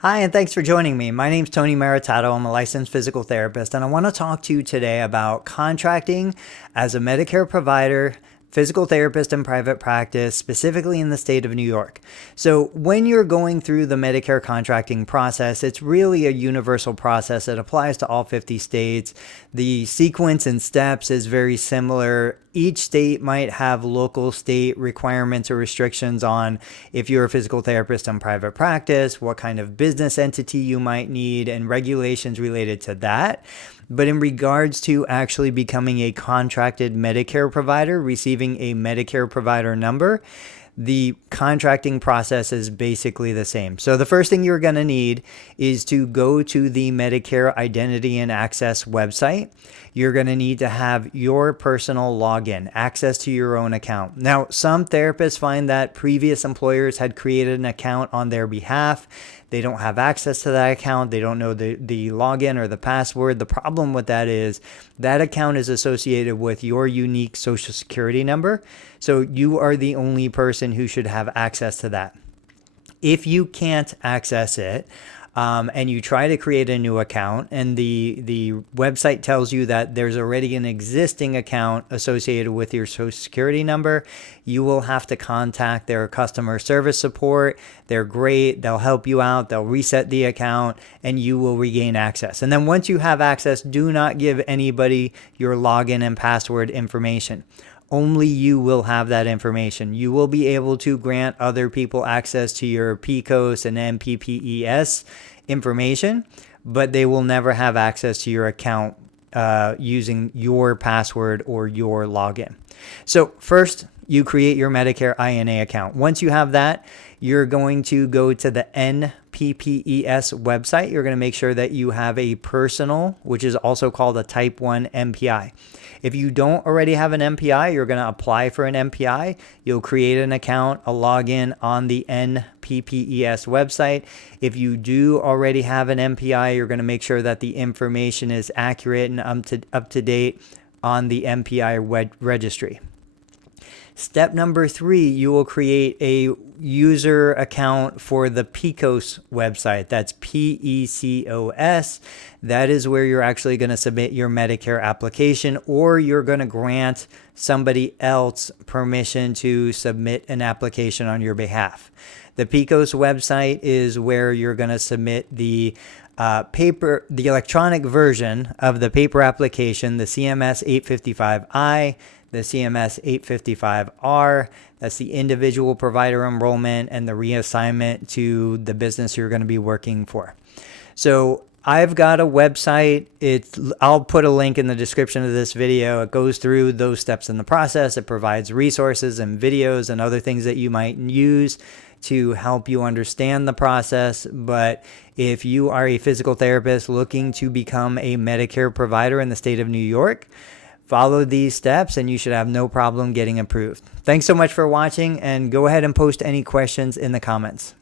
Hi, and thanks for joining me. My name's Tony Maritato. I'm a licensed physical therapist, and I want to talk to you today about contracting as a Medicare provider, physical therapist in private practice, specifically in the state of New York. So when you're going through the Medicare contracting process, it's really a universal process. It applies to all 50 states. The sequence and steps is very similar. Each state might have local state requirements or restrictions on if you're a physical therapist in private practice, what kind of business entity you might need, and regulations related to that. But in regards to actually becoming a contracted Medicare provider, receiving a Medicare provider number, the contracting process is basically the same. So the first thing you're going to need is to go to the Medicare Identity and Access website. You're going to need to have your personal login, access to your own account. Now, some therapists find that previous employers had created an account on their behalf. They don't have access to that account. They don't know the login or the password. The problem with that is that account is associated with your unique social security number. So you are the only person who should have access to that. If you can't access it, and you try to create a new account and the website tells you that there's already an existing account associated with your social security number, you will have to contact their customer service support. They're great. They'll help you out. They'll reset the account and you will regain access. And then once you have access, do not give anybody your login and password information. Only you will have that information. You will be able to grant other people access to your PCOS and MPPES information, but they will never have access to your account using your password or your login. So first, you create your Medicare INA account. Once you have that, you're going to go to the NPPES website. You're going to make sure that you have a personal, which is also called a type 1 MPI. If you don't already have an MPI, you're going to apply for an MPI. You'll create an account, a login on the NPPES website. If you do already have an MPI, you're going to make sure that the information is accurate and up to date on the MPI registry. Step number 3, you will create a user account for the PCOS website. That's PECOS. That is where you're actually going to submit your Medicare application, or you're going to grant somebody else permission to submit an application on your behalf. The PCOS website is where you're going to submit the electronic version of the paper application, the CMS 855I, the CMS 855R, that's the individual provider enrollment and the reassignment to the business you're going to be working for. So I've got a website. I'll put a link in the description of this video. It goes through those steps in the process. It provides resources and videos and other things that you might use to help you understand the process. But if you are a physical therapist looking to become a Medicare provider in the state of New York, follow these steps and you should have no problem getting approved. Thanks so much for watching, and go ahead and post any questions in the comments.